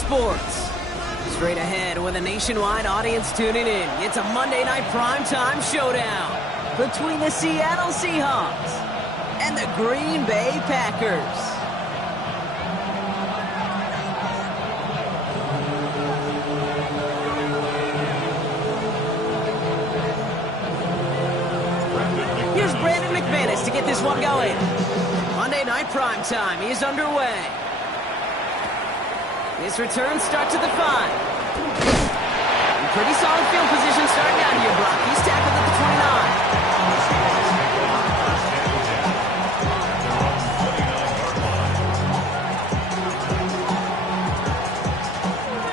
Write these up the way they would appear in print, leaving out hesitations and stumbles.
sports. Straight ahead with a nationwide audience tuning in. It's a Monday night primetime showdown between the Seattle Seahawks and the Green Bay Packers. To get this one going. Monday night primetime is underway. His return starts at the 5. Pretty solid field position starting out here, Brock. He's tackled at the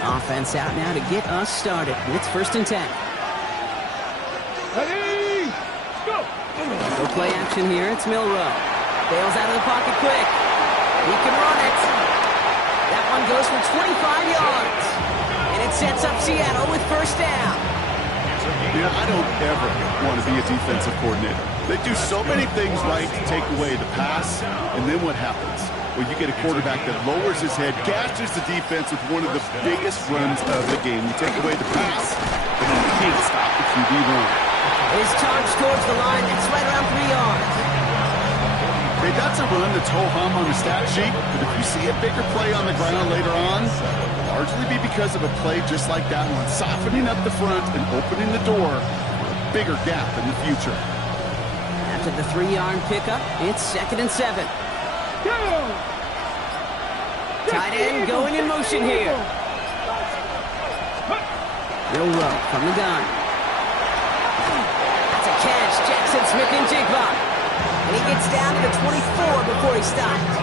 29. Offense out now to get us started. It's 1st and 10. No play action here. It's Milrow. Bails out of the pocket quick. He can run it. That one goes for 25 yards. And it sets up Seattle with 1st down. Yeah, I don't ever want to be a defensive coordinator. They do so many things right to take away the pass, and then what happens? Well, you get a quarterback that lowers his head, gashes the defense with one of the biggest runs of the game. You take away the pass, but you can't stop the QB run. His charge towards the line, it's right around 3 yards. Hey, that's a run that's ho-hum on the stat sheet, but if you see a bigger play on the ground later on, it'll largely be because of a play just like that one, softening up the front and opening the door for a bigger gap in the future. After the 3-yard pickup, it's 2nd and 7. Tight end going in motion here. Milrow from the gun. Catch, Jackson Smith-Njigba. And he gets down to the 24 before he stopped.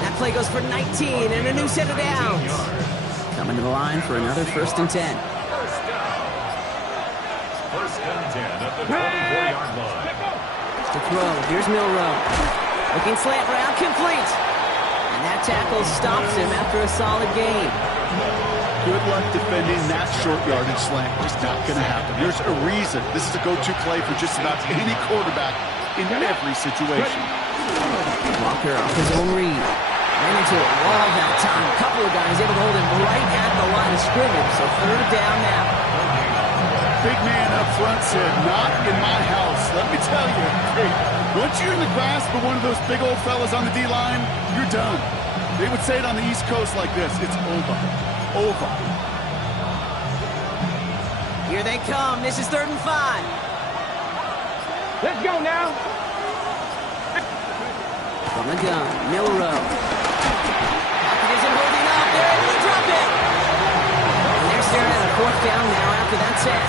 That play goes for 19 and a new set of downs. Coming to the line for another 1st and 10. 1st and 10 at the 24-yard line. To throw, here's Milrow. Looking slant route, complete. And that tackle stops him after a solid gain. Good luck defending that short yardage slant. Just not going to happen. There's a reason this is a go-to play for just about any quarterback in every situation. Walker off his own read. Ran into a wall that time. A couple of guys able to hold him right at the line of scrimmage. So 3rd down now. Big man up front said, not in my house. Let me tell you, hey, once you're in the grasp of one of those big old fellas on the D-line, you're done. They would say it on the East Coast like this. It's over. Over. Here they come. This is 3rd and 5. Let's go now. From the gun, Milrow. Pocket isn't holding up. They're able to drop it. And they're staring at a 4th down now after that set.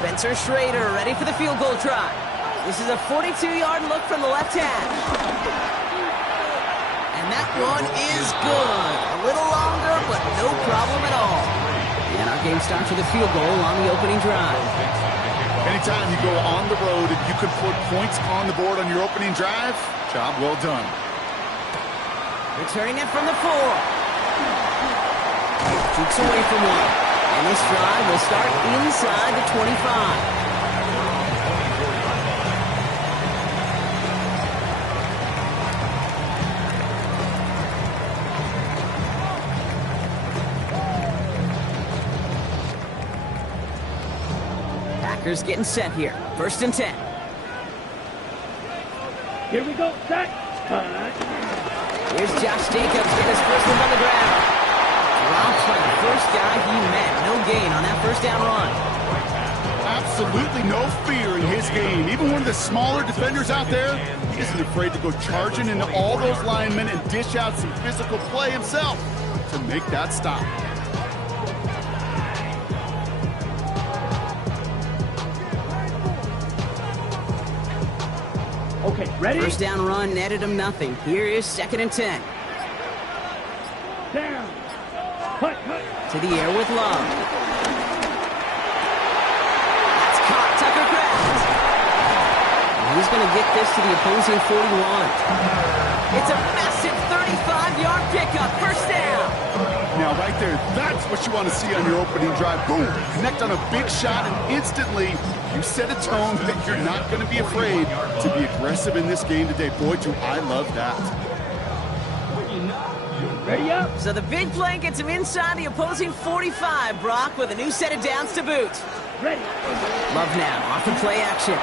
Spencer Schrader ready for the field goal try. This is a 42-yard look from the left hash. And that one is good. A little longer, but no problem at all. And our game starts with a field goal on the opening drive. Anytime you go on the road and you can put points on the board on your opening drive, job well done. Returning it from the 4. Keeps away from 1. And this drive will start inside the 25. Packers getting set here. 1st and 10. Here we go. Set. Here's Josh Jacobs getting his first one on the ground. Drops by the first guy he met. No gain on that 1st down run. Absolutely no fear in his game. Even one of the smaller defenders out there, he isn't afraid to go charging into all those linemen and dish out some physical play himself to make that stop. Okay, ready? 1st down run netted him nothing. Here is 2nd and 10. Down. Cut. To the air with Love. That's caught. Tucker Kraft. He's going to get this to the opposing 41. It's a massive 35-yard pickup. 1st down. Now, Now, right there, that's what you want to see on your opening drive. Boom! Connect on a big shot, and instantly you set a tone that you're not going to be afraid to be aggressive in this game today. Boy, do I love that. Ready up? So the big play gets him inside the opposing 45, Brock, with a new set of downs to boot. Ready. Love now, off the play action.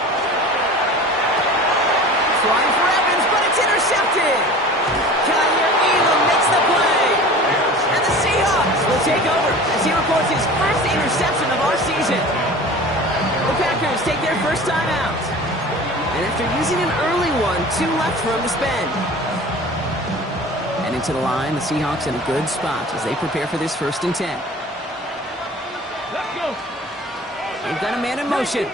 Trying for Evans, but it's intercepted. Kyle Elam makes the play. And the Seahawks will take over as he records his first interception of our season. The Packers take their first time out. And after using an early one, 2 left for him to spend. And into the line, the Seahawks in a good spot as they prepare for this 1st and 10. Let's go. They've got a man in motion.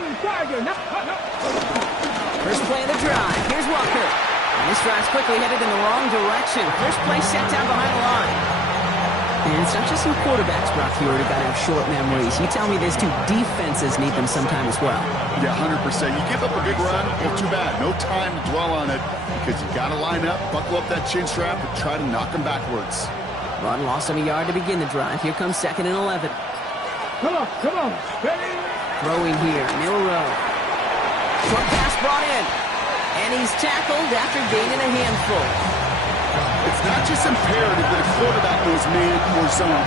First play of the drive. Here's Walker. And this drive's quickly headed in the wrong direction. First play set down behind the line. And it's not just some quarterbacks, Brock, you already got to have short memories. You tell me these 2 defenses need them sometime as well. Yeah, 100%. You give up a big run, well, too bad. No time to dwell on it because you got to line up, buckle up that chin strap, and try to knock them backwards. Run loss of a yard to begin the drive. Here comes 2nd and 11. Come on. Ready. Throwing here, Milrow. Short pass brought in. And he's tackled after gaining a handful. It's not just imperative that a quarterback knows man or zone.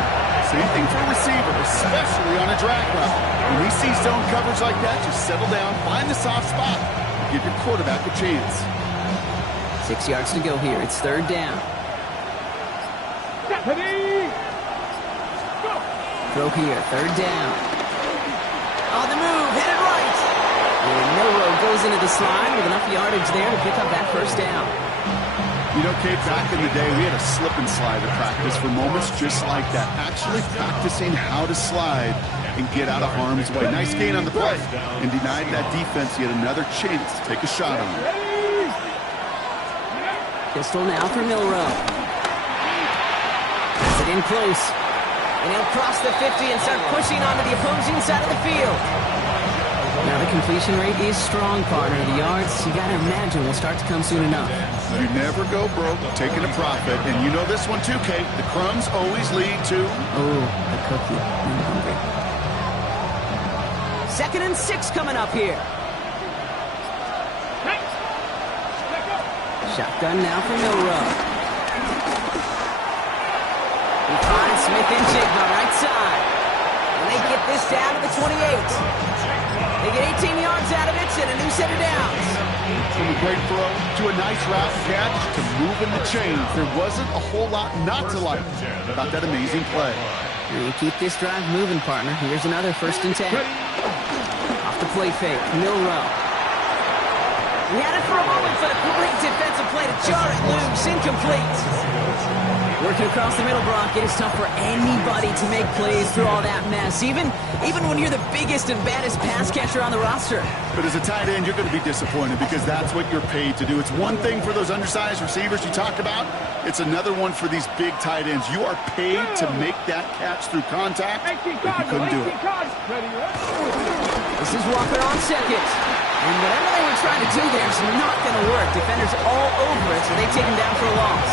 Same thing for a receiver, especially on a drag route. When he sees zone coverage like that, just settle down, find the soft spot, and give your quarterback a chance. 6 yards to go here. It's 3rd down. Ready. Go. Throw here, 3rd down. On the move, headed right. And Milrow goes into the slide with enough yardage there to pick up that 1st down. You know, Kate, back in the day, we had a slip and slide at practice for moments just like that. Actually practicing how to slide and get out of harm's way. Nice gain on the play and denied that defense yet another chance to take a shot on it. Pistol now for Milrow. Pass it in close. And he'll cross the 50 and start pushing onto the opposing side of the field. Now the completion rate is strong, partner. The yards, you got to imagine, will start to come soon enough. You never go broke taking a profit. And you know this one too, Kate. The crumbs always lead to... Oh, the cookie. I'm hungry. 2nd and 6 coming up here. Shotgun now for Milrow. He finds Smith and Jigba right side. And they get this down to the 28. They get 18 yards out of it and a new set of downs. From a great throw to a nice route catch to moving the chains. There wasn't a whole lot not to like about that amazing play. You keep this drive moving, partner. Here's another 1st and 10. Off the play fake, Milrow. He had it for a moment, but a great defensive play to jar it loose, incomplete. Working across the middle, Brock, it is tough for anybody to make plays through all that mess, even when you're the biggest and baddest pass catcher on the roster. But as a tight end, you're going to be disappointed because that's what you're paid to do. It's one thing for those undersized receivers you talked about. It's another one for these big tight ends. You are paid to make that catch through contact, but you couldn't do it. This is Walker on 2nd. And whatever they were trying to do there is not going to work. Defenders all over it, so they take him down for a loss.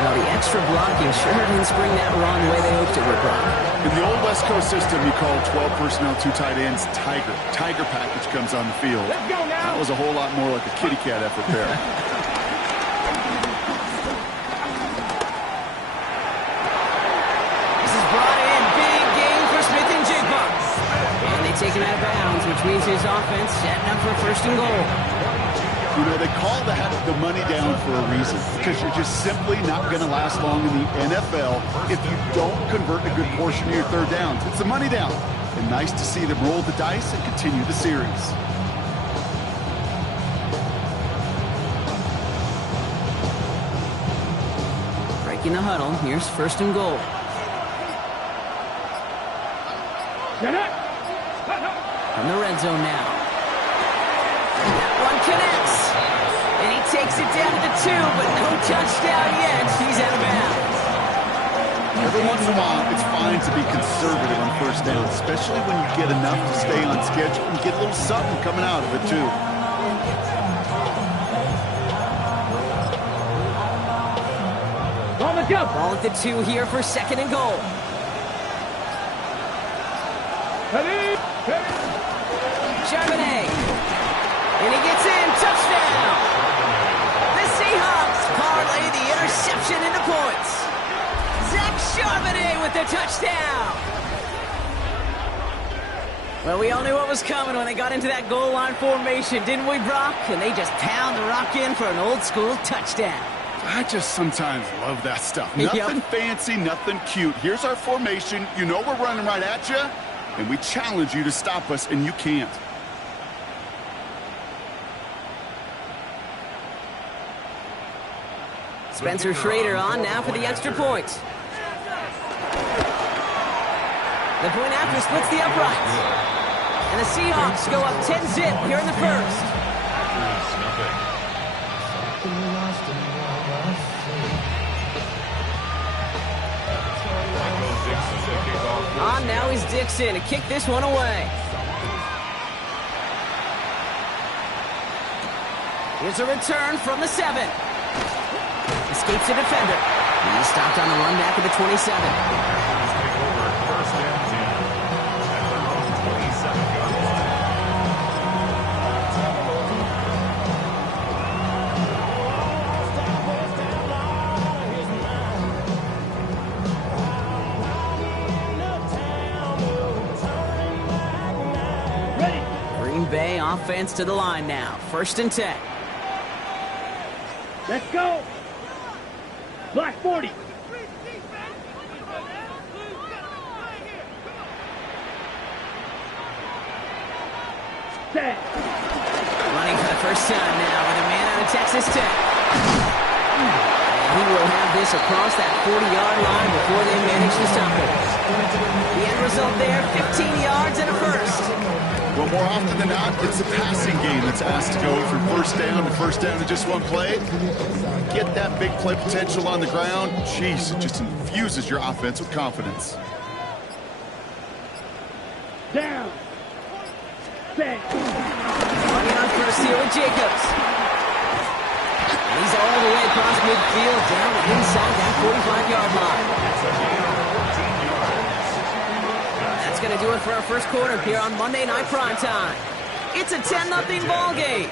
Now, the extra blocking sure didn't spring that run the way they hoped it would, Brock. In the old West Coast system, you call 12 personnel, 2 tight ends, Tiger. Tiger package comes on the field. Let's go now. That was a whole lot more like a kitty cat effort there. This is brought in. Big game for Smith and Jigba. And they take him out of bounds, which means his offense setting up for 1st and goal. You know, they call the money down for a reason because you're just simply not going to last long in the NFL if you don't convert a good portion of your 3rd downs. It's the money down. And nice to see them roll the dice and continue the series. Breaking the huddle. Here's 1st and goal. From the red zone now. That one connects. And he takes it down to the 2, but no touchdown yet. He's out of bounds. Every once in a while, it's fine to be conservative on 1st down, especially when you get enough to stay on schedule and get a little something coming out of it, too. On the jump. Ball at the 2 here for 2nd and goal. Ready? Charbonnet. And he gets in. Touchdown. The Seahawks parlay the interception into points. Zach Charbonnet with the touchdown. Well, we all knew what was coming when they got into that goal line formation, didn't we, Brock? And they just pound the rock in for an old-school touchdown. I just sometimes love that stuff. Yep. Nothing fancy, nothing cute. Here's our formation. You know we're running right at you, and we challenge you to stop us, and you can't. Spencer Schrader on now for the extra point. The point after splits the uprights. And the Seahawks go up 10-zip here in the first. On now is Dixon to kick this one away. Here's a return from the 7. Escapes the defender. He's stopped on the run back of the 27. Green Bay offense to the line now. 1st and 10. Let's go. Black 40. Set. Running for the first time now with a man out of Texas Tech. And he will have this across that 40-yard line before they manage to stop it. The end result there, 15 yards and a first. Well, more often than not, it's a passing game that's asked to go from first down to just one play. Get that big play potential on the ground. Jeez, it just infuses your offense with confidence. Down. Set. Running on first here with Jacobs. And he's all the way across midfield down inside that 45-yard line. That's going to do it for our first quarter here on Monday Night Primetime. It's a 10-0 ball game.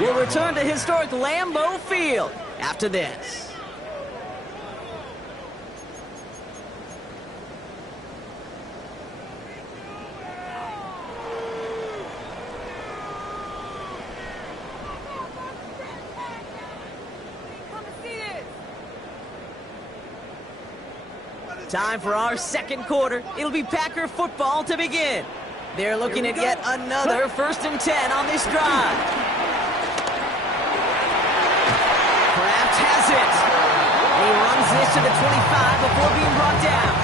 We'll return to historic Lambeau Field after this. Time for our second quarter. It'll be Packer football to begin. They're looking at yet another 1st and 10 on this drive. Kraft has it. He runs this to the 25 before being brought down.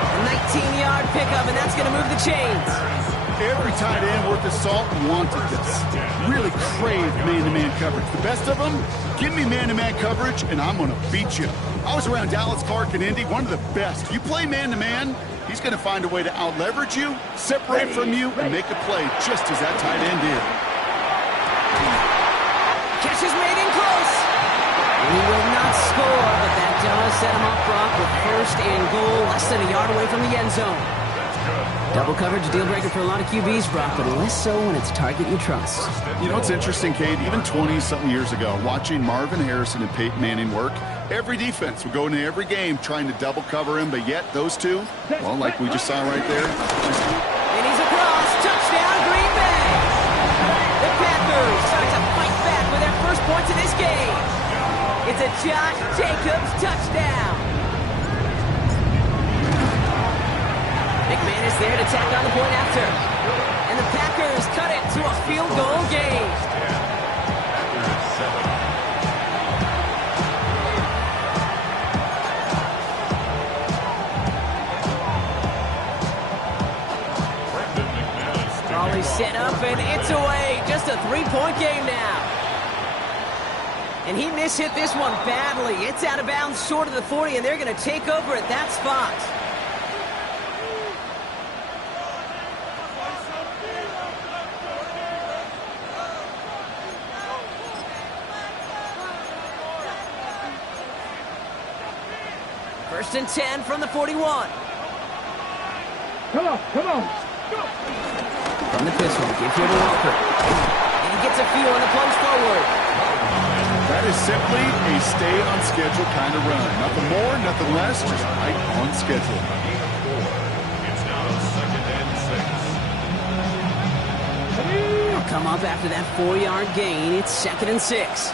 A 19-yard pickup, and that's going to move the chains. Every tight end worth his salt wanted this. Really craved man-to-man coverage. The best of them, give me man-to-man coverage, and I'm going to beat you. I was around Dallas, Clark, and Indy, one of the best. You play man-to-man, he's going to find a way to out-leverage you, separate from you, and make a play just as that tight end did. Catch is made in close. He will not score, but that does set him up, Brock, with 1st and goal, less than a yard away from the end zone. Double coverage, deal breaker for a lot of QBs, Brock, but less so when it's a target you trust. You know, it's interesting, Kate, even 20-something years ago, watching Marvin Harrison and Peyton Manning work, every defense would go into every game trying to double cover him, but yet those two, well, like we just saw right there. And he's across. Touchdown, Green Bay. The Packers start to fight back with their first points in this game. It's a Josh Jacobs touchdown. McMahon is there to tack on the point after. And the Packers cut it to a field goal game. Ball is set up and it's away. Just a 3-point game now. And he mishit this one badly. It's out of bounds short of the 40, and they're going to take over at that spot. First and 10 from the 41. Come on, come on. Go. From the pistol, give here to Walker. And he gets a few on the plunge forward. That is simply a stay on schedule kind of run. Nothing more, nothing less, just right on schedule. It's now 2nd and 6. They'll come up after that 4-yard gain. It's 2nd and 6.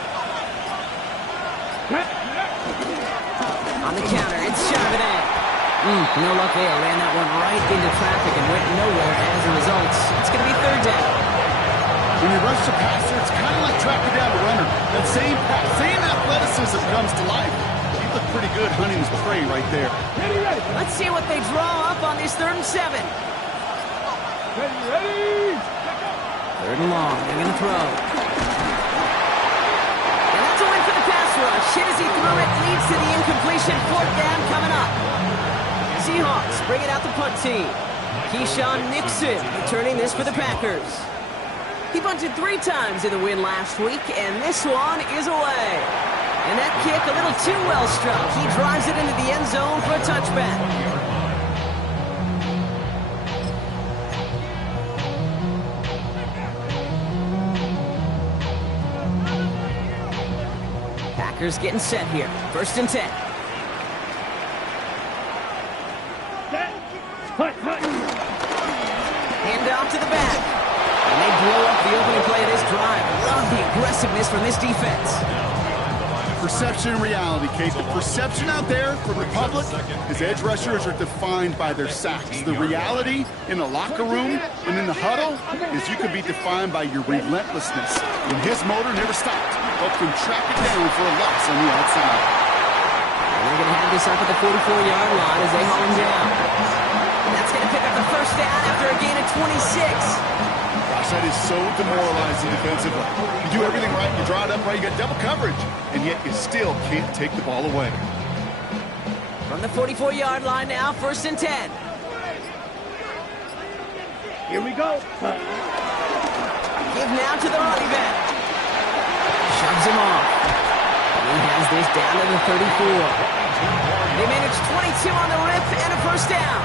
On the counter, it's Charbonnet. No luck there. Ran that one right into traffic and went nowhere as a result. It's going to be 3rd down. When you rush the passer, it's kind of like tracking down the runner. That same athleticism comes to life. He looked pretty good hunting his prey right there. Ready, ready. Let's see what they draw up on this 3rd and 7. Ready, ready. 3rd and long. They're going to throw. And that's a win for the pass rush. Hit as he threw it leads to the incompletion. 4th down coming up. Seahawks bring it out the punt team. Keyshawn Nixon returning this for the Packers. He bunted 3 times in the win last week, and this one is away. And that kick a little too well struck. He drives it into the end zone for a touchback. Packers getting set here. 1st and 10. Set. Hut, hut. Hand off to the back. And they blow up the opening play of this drive. Love the aggressiveness from this defense. Perception and reality, Kate. The perception out there for the public is edge rushers are defined by their sacks. The reality in the locker room and in the huddle is you can be defined by your relentlessness. And his motor never stopped. Helped him track it down for a loss on the outside. And they're going to have this up at the 44-yard line as they haul him down. And that's going to pick up the 1st down after a gain of 26. Gosh, that is so demoralizing defensively. You do everything right, you draw it up right, you got double coverage, and yet you still can't take the ball away. From the 44-yard line now, 1st and 10. Here we go. Give now to the running back. Shoves him off. And he has this down to the 34. They manage 22 on the rip and a 1st down.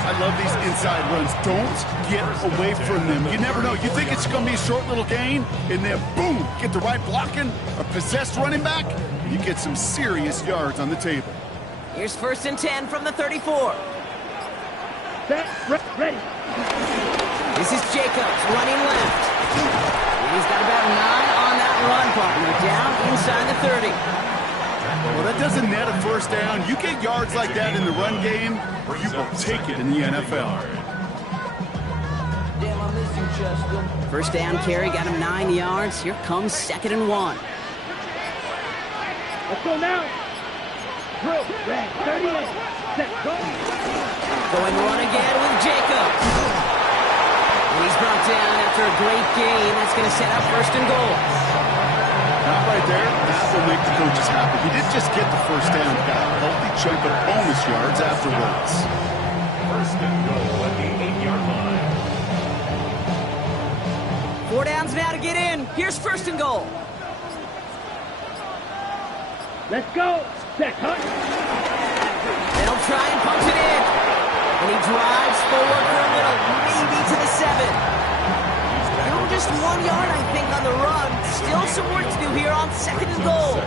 I love these inside runs. Don't get away from them. You never know. You think it's going to be a short little gain, and then boom, get the right blocking, a possessed running back, and you get some serious yards on the table. Here's 1st and 10 from the 34. Set. Ready. This is Jacobs running left. He's got about 9 on that run, partner. Down inside the 30. Well, that doesn't net a 1st down. You get yards like that in the run game, you will take it in the NFL. 1st down carry, got him 9 yards. Here comes 2nd and 1. Let's go now. Drill. Red. 38. Set. Go. Going run again with Jacobs. And he's brought down after a great gain. That's going to set up 1st and goal. Not right there. That will make the coaches happy. He didn't just get the 1st down. He got a healthy chunk of bonus yards afterwards. 1st and goal at the 8-yard line. 4 downs now to get in. Here's 1st and goal. Let's go. Set. Hut. They'll try and punch it in. And he drives forward for a little, maybe to the 7. Just 1 yard, I think, on the run. Still some work to do here on 2nd and goal.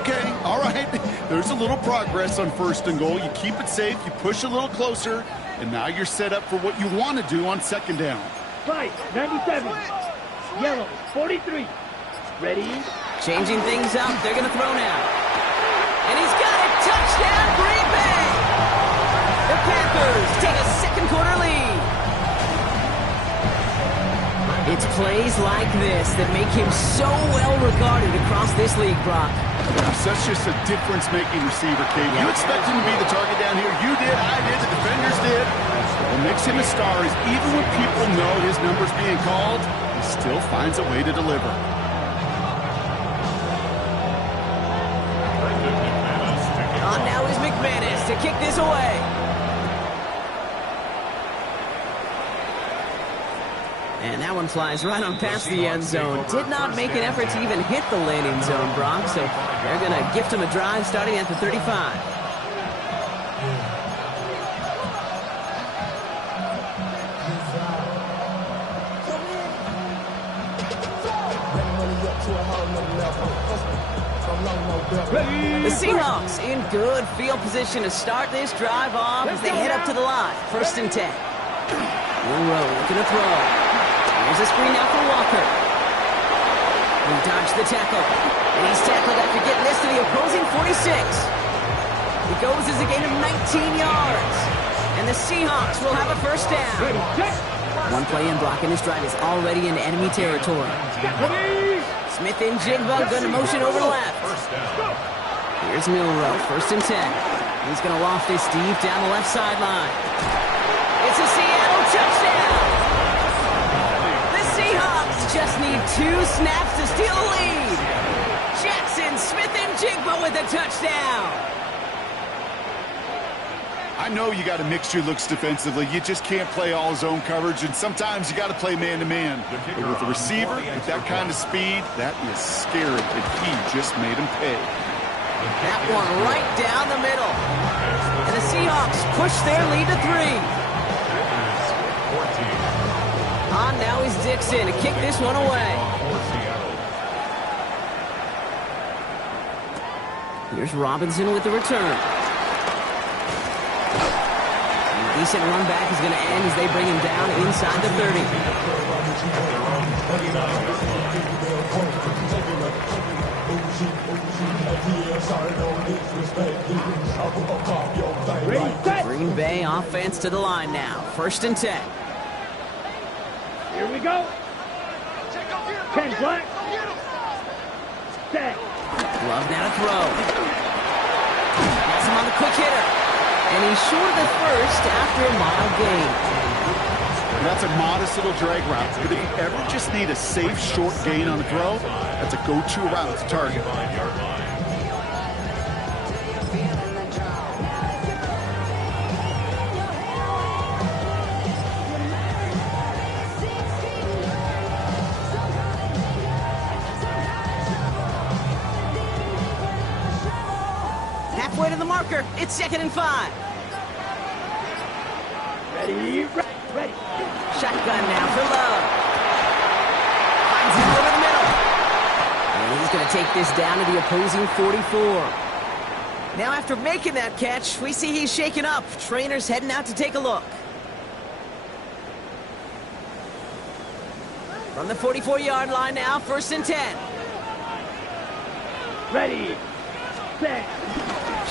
Okay, all right. There's a little progress on 1st and goal. You keep it safe, you push a little closer, and now you're set up for what you want to do on 2nd down. Fight. 97. Yellow. 43. Ready. Changing things up. They're going to throw now. And he's got it. Touchdown, Green Bay. The Packers take a 2nd quarter lead. It's plays like this that make him so well regarded across this league, Brock. Such just a difference-making receiver, Kate. You expect him to be the target down here. You did, I did, the defenders did. What makes him a star is even when people know his number's being called, he still finds a way to deliver. On now is McManus to kick this away. And that one flies right on past the end zone. Did not make an effort to even hit the landing zone, Brock. So they're going to gift him a drive starting at the 35. The Seahawks in good field position to start this drive off as they head up to the line. 1st and 10. Monroe looking to throw. Here's a screen now for Walker. He dodged the tackle. And he's tackled after getting this to the opposing 46. He goes as a gain of 19 yards. And the Seahawks will have a 1st down. One play in blocking this drive is already in enemy territory. Smith and Jigba going to motion over left. Here's Milroe, 1st and 10. He's going to loft this deep down the left sideline. It's a Seattle touchdown. The Seahawks just need 2 snaps to steal the lead. Jackson, Smith and Jigba with a touchdown. I know you got to mix your looks defensively. You just can't play all zone coverage, and sometimes you got to play man-to-man. But with the receiver, with that kind of speed, that is scary, and he just made him pay. That one right down the middle. And the Seahawks push their lead to 3. On now is Dixon to kick this one away. Here's Robinson with the return. Decent run back is going to end as they bring him down inside the 30. Green Bay offense to the line now. 1st and 10. Here we go. 10 black. Set. Love now to throw. Has him on the quick hitter. And he's short of the 1st after a mild gain. That's a modest little drag route. But if you ever just need a safe, short gain on a throw, that's a go-to route to target. Halfway to the marker. It's 2nd and 5. Ready. Shotgun now for Love. Finds him over the middle. And he's going to take this down to the opposing 44. Now after making that catch, we see he's shaken up. Trainer's heading out to take a look. From the 44-yard line now, 1st and 10. Ready. Set.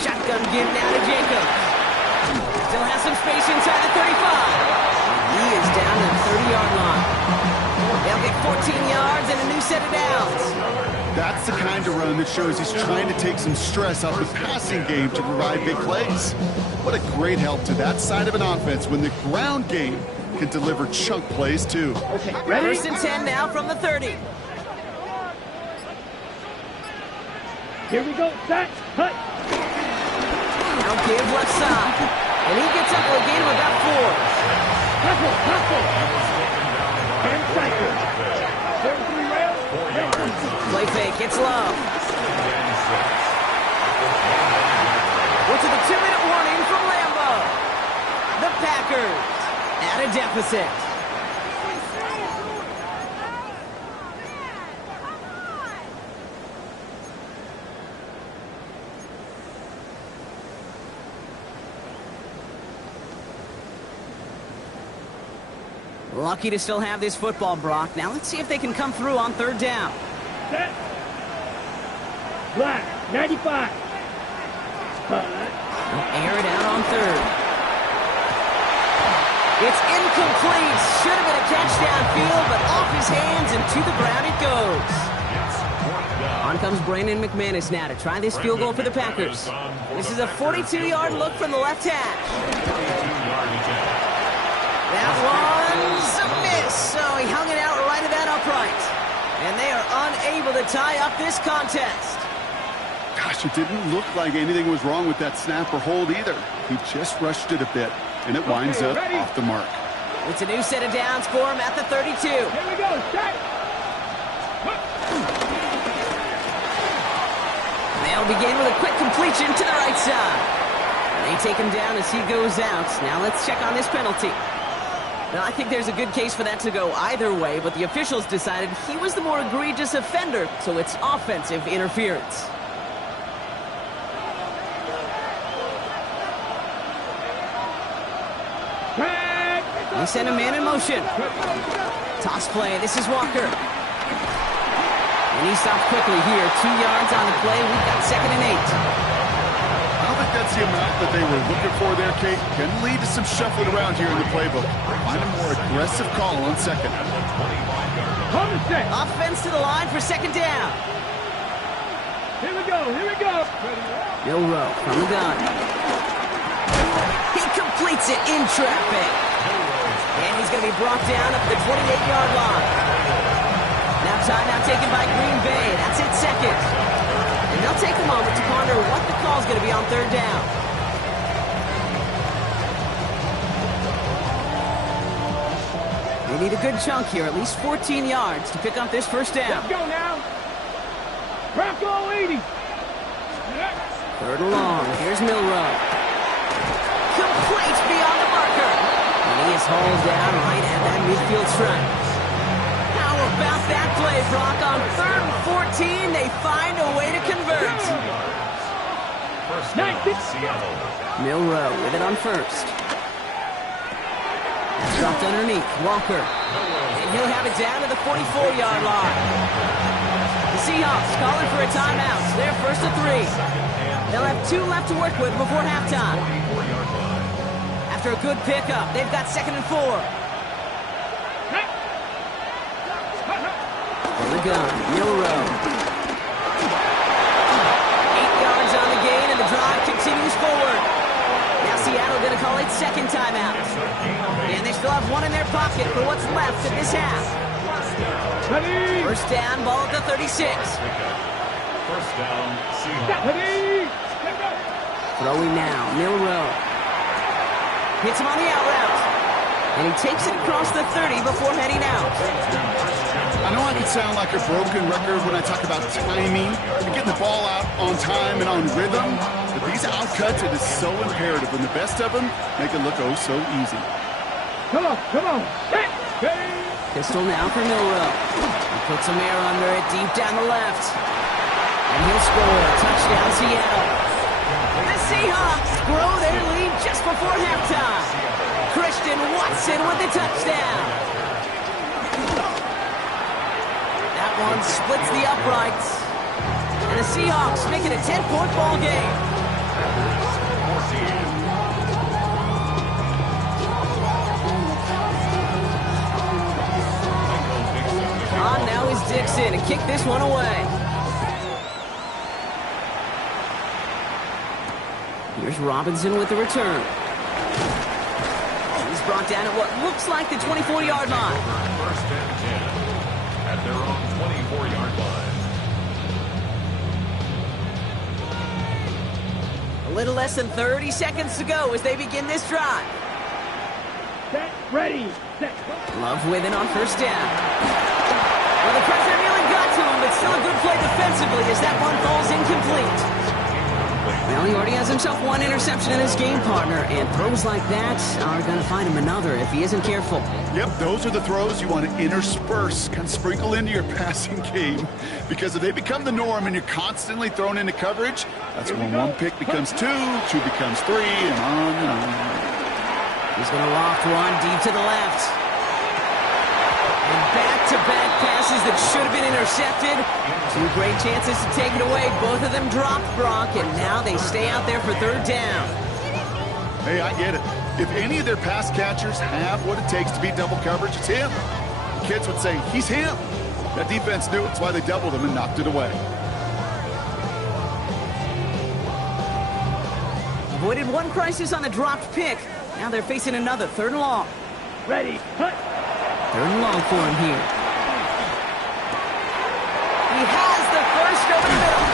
Shotgun give now to Jacobs. Still has some space inside the 35. He is down to the 30-yard line. They'll get 14 yards and a new set of downs. That's the kind of run that shows he's trying to take some stress off the passing game to provide big plays. What a great help to that side of an offense when the ground game can deliver chunk plays too. Okay, ready? 1st and 10 now from the 30. Here we go. Set. Hut. Now give left side. And he gets up with a gain of about 4. Hustle. 10 seconds. 4-3 rail. Play fake. It's Love. We're to the 2-minute warning from Lambeau. The Packers at a deficit. Lucky to still have this football, Brock. Now let's see if they can come through on 3rd down. Set. Black. 95. Air it out on 3rd. It's incomplete. Should have been a catch downfield, but off his hands and to the ground it goes. On comes Brandon McManus now to try this field goal for the Packers. This is a 42-yard look from the left hash. That one's a miss, so he hung it out right at that upright. And they are unable to tie up this contest. Gosh, it didn't look like anything was wrong with that snap or hold either. He just rushed it a bit, and it winds up off the mark. It's a new set of downs for him at the 32. Here we go. Set. They'll begin with a quick completion to the right side. They take him down as he goes out. Now let's check on this penalty. Now, I think there's a good case for that to go either way, but the officials decided he was the more egregious offender, so it's offensive interference. They send a man in motion. Toss play. This is Walker. And he stopped quickly here. 2 yards on the play. We've got 2nd and 8. I don't think that's the amount that they were looking for there, Kate. Can lead to some shuffling around here in the playbook. Find a more aggressive call on 2nd. Offense to the line for 2nd down. Here we go, here we go. Milrow from the gun. He completes it in traffic. And he's going to be brought down at the 28-yard line. Now timeout taken by Green Bay. That's it, 2nd. And they'll take a moment to ponder what the call's going to be on 3rd down. They need a good chunk here, at least 14 yards to pick up this 1st down. Let's go now. Bronco 80. 3rd and long. Here's Milrow. Complete beyond the marker. And he is hauled down right at that midfield stripe. How about that play, Brock? On 3rd and 14, they find a way to convert. First down, Seattle. Milrow with it on 1st. Dropped underneath. Walker. And he'll have it down to the 44-yard line. The Seahawks calling for a timeout. They're 1st and 3. They'll have 2 left to work with before halftime. After a good pickup, they've got 2nd and 4. For the gun, Milrow. 8 yards on the gain, and the drive continues forward. Now Seattle going to call it 2nd timeout. And they still have 1 in their pocket for what's left of this half. Ready. 1st down, ball at the 36. First down, Seahawks. Ready. Throwing now, Milrow. Hits him on the out route. And he takes it across the 30 before heading out. I know I can sound like a broken record when I talk about timing and getting the ball out on time and on rhythm, but these outcuts, it is so imperative, and the best of them make it look oh so easy. Come on, come on. Pistol now for Milrow. He puts some air under it deep down the left. And he'll score. Touchdown, Seattle. The Seahawks grow their lead just before halftime. Christian Watson with the touchdown. That one splits the uprights. And the Seahawks make it a 10-point ball game. On now is Dixon to kick this one away. Here's Robinson with the return. He's brought down at what looks like the 24-yard line. 1st and 10 at their own 24-yard line. A little less than 30 seconds to go as they begin this drive. Set, ready, set. Love with it on 1st down. Well, the pressure nearly got to him, but still a good play defensively as that one falls incomplete. Well, he already has himself 1 interception in his game, partner, and throws like that are going to find him another if he isn't careful. Yep, those are the throws you want to intersperse, kind of sprinkle into your passing game, because if they become the norm and you're constantly thrown into coverage, that's when 1 pick becomes 2, 2 becomes 3, and on and on. He's going to loft one deep to the left. And back-to-back passes that should have been intercepted. 2 great chances to take it away. Both of them dropped, Brock, and now they stay out there for 3rd down. Hey, I get it. If any of their pass catchers have what it takes to beat double coverage, it's him. The kids would say, he's him. That defense knew it. That's why they doubled him and knocked it away. Avoided 1 crisis on the dropped pick. Now they're facing another 3rd and long. Ready, cut. 3rd and long for him here. He has the first over the middle.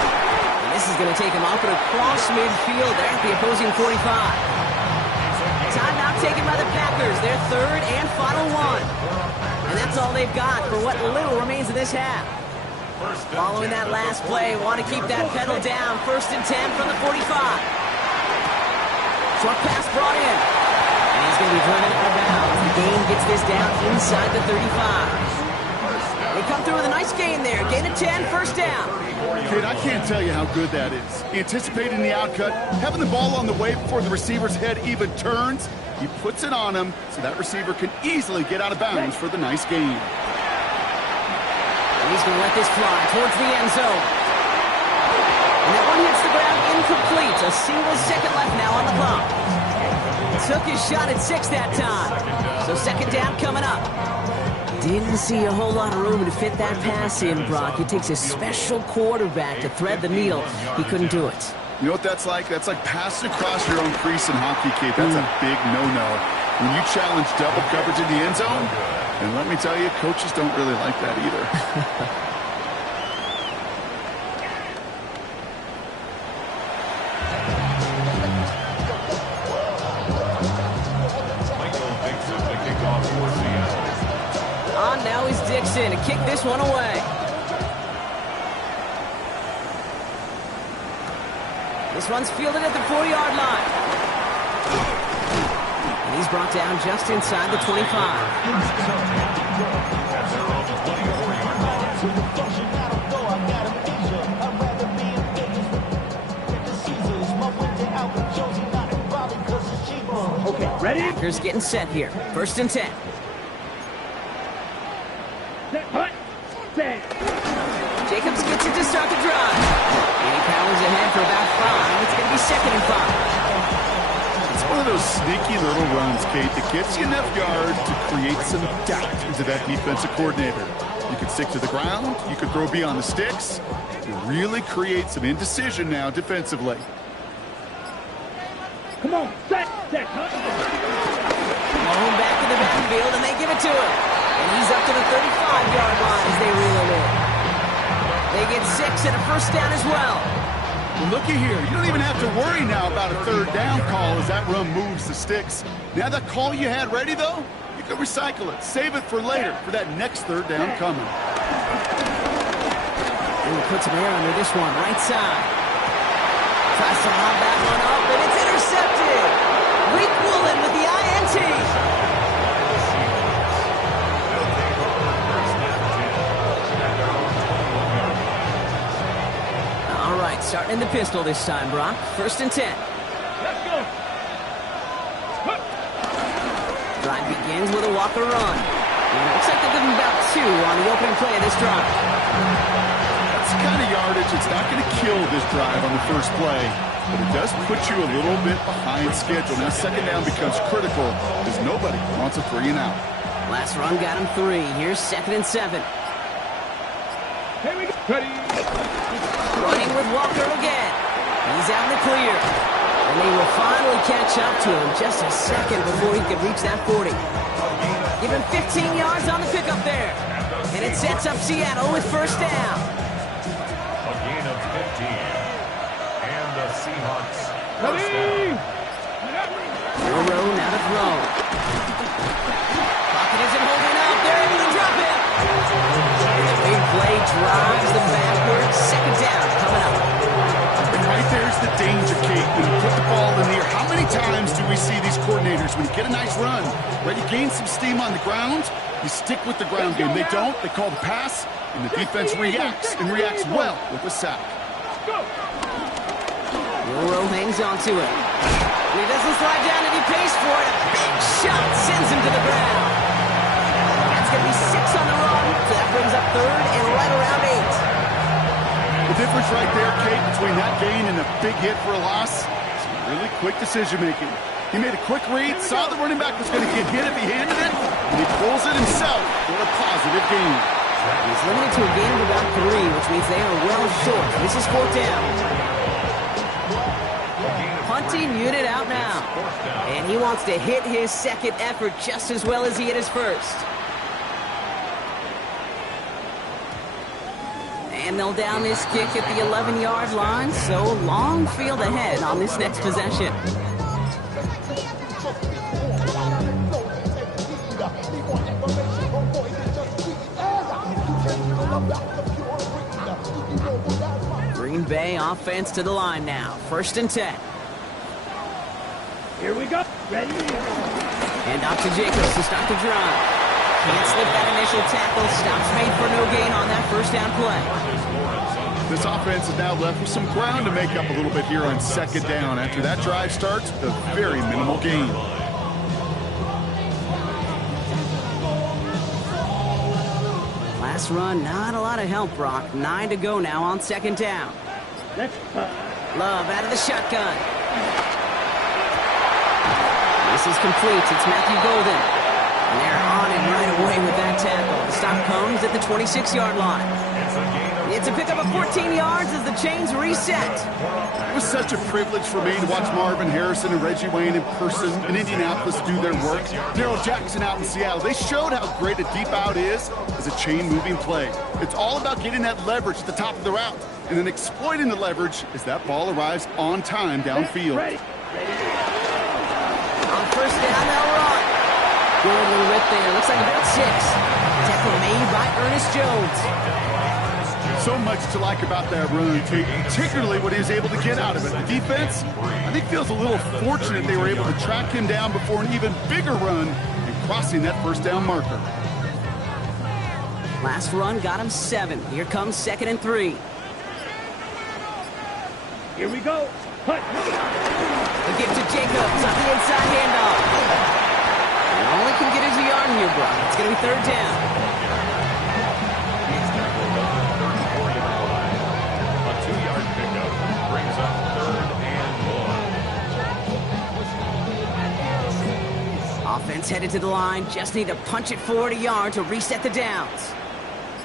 And this is going to take him off and across midfield there at the opposing 45. Timeout taken by the Packers. Their 3rd and final one. And that's all they've got for what little remains of this half. Following that last play, want to keep that pedal down. 1st and 10 from the 45. Short pass brought in. And he's going to be driven out of bounds. The game gets gets this down inside the 35. They come through with a nice gain there. Gain of 10, first down. Kid, I can't tell you how good that is. Anticipating the outcut, having the ball on the way before the receiver's head even turns. He puts it on him so that receiver can easily get out of bounds for the nice gain. And he's going to let this fly towards the end zone. And that one hits the ground incomplete. A single second left now on the clock. Took his shot at 6 that time. So second down coming up. Didn't see a whole lot of room to fit that pass in, Brock. It takes a special quarterback to thread the needle. He couldn't do it. You know what that's like? That's like passing across your own crease in hockey, kid. That's a big no-no. When you challenge double coverage in the end zone, and let me tell you, coaches don't really like that either. Now is Dixon to kick this one away. This one's fielded at the 40-yard line. And he's brought down just inside the 25. Okay, ready? Packers getting set here. First and 10. Jacobs gets it to start the drive. And he powers ahead for about 5. It's going to be second and 5. It's one of those sneaky little runs, Kate, that gets you enough yards to create some doubt into that defensive coordinator. You can stick to the ground. You can throw beyond the sticks. You really create some indecision now defensively. Come on, set. Home back in the backfield, and they give it to him. And he's up to the 35-yard line as they reel it in. They get 6 and a first down as well. Well, looky here. You don't even have to worry now about a third down call as that run moves the sticks. Now that call you had ready, though, you can recycle it. Save it for later for that next third down coming. And he puts some air under this one, right side. Tries to lob that one up, and it's intercepted. Rick Woolen with the INT. All right, starting in the pistol this time, Brock. First and 10. Let's go. Drive begins with a Walker run. And it looks like they're giving about 2 on the opening play of this drive. That's the kind of yardage. It's not going to kill this drive on the first play, but it does put you a little bit behind schedule. Now second down becomes critical because nobody wants a 3 and out. Last run got him 3. Here's second and 7. Here we go. Ready. Running with Walker again. He's out in the clear. And they will finally catch up to him just a second before he can reach that 40. Give him 15 yards on the pickup there. And it sets up Seattle with first down. A gain of 15. And the Seahawks. Ready. Burrow now to throw. Pocket isn't holding up. They're able to drop it. The big play drives them backwards. Second down coming up. And right there's the danger, Kate. When you put the ball in the air, how many times do we see these coordinators, when you get a nice run, right, you gain some steam on the ground, you stick with the ground game. They don't. They call the pass, and the defense reacts, and reacts well with a sack. Burrow hangs on to it. He doesn't slide down and he pays for it. A big shot sends him to the ground. That's going to be 6 on the run. So that brings up third and right around 8. The difference right there, Kate, between that gain and a big hit for a loss, is really quick decision-making. He made a quick read, saw the running back was going to get hit if he handed it, and he pulls it himself for a positive gain. He's limited to a gain of about 3, which means they are well short. This is fourth down. Punting unit out now. And he wants to hit his second effort just as well as he hit his first. And they'll down this kick at the 11-yard line, so long field ahead on this next possession. Green Bay offense to the line now. First and 10. Here we go. Ready. And off to Jacobs to start the drive. Can't slip that initial tackle. Stops made for no gain on that first down play. This offense is now left with some ground to make up a little bit here on second down. After that drive starts, a very minimal gain. Last run, not a lot of help, Brock. 9 to go now on second down. Love out of the shotgun. This is complete. It's Matthew Golden. And they're on it right away with that tackle. The stop comes at the 26-yard line. It's a pickup of 14 yards as the chains reset. It was such a privilege for me to watch Marvin Harrison and Reggie Wayne in person in Indianapolis do their work. Darrell Jackson out in Seattle. They showed how great a deep out is as a chain-moving play. It's all about getting that leverage at the top of the route and then exploiting the leverage as that ball arrives on time downfield. On first down, they'll run. Good little rip there. Looks like about 6. Tackle made by Ernest Jones. So much to like about that run, particularly what he was able to get out of it. The defense, I think, feels a little fortunate they were able to track him down before an even bigger run and crossing that first down marker. Last run got him 7. Here comes 2nd and 3. Here we go. Punt. The give to Jacobs on the inside handoff. And all he can get is a yard here, Brock. It's going to be 3rd down. Offense headed to the line. Just need to punch it forward a yard to reset the downs.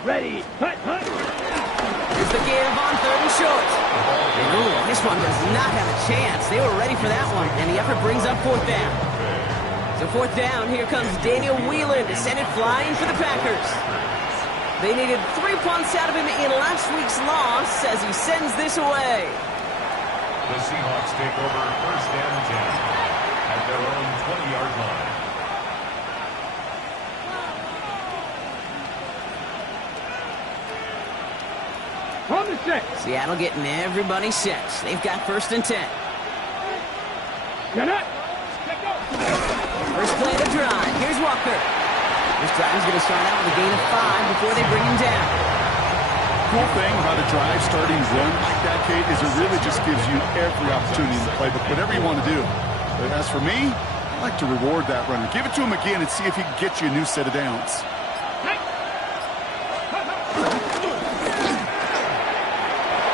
Ready. Punt. Here's the give on 3rd and short. And ooh, this one does not have a chance. They were ready for that one, and the effort brings up 4th down. So 4th down, here comes Daniel Whelan to send it flying for the Packers. They needed 3 punts out of him in last week's loss as he sends this away. The Seahawks take over 1st and 10 at their own 20-yard line. On the set. Seattle getting everybody set. They've got 1st and 10. Get up. First play of the drive. Here's Walker. This drive is going to start out with a gain of 5 before they bring him down. Cool thing about a drive starting run like that, Kate, is it really just gives you every opportunity in the playbook, whatever you want to do. But as for me, I like to reward that runner. Give it to him again and see if he can get you a new set of downs.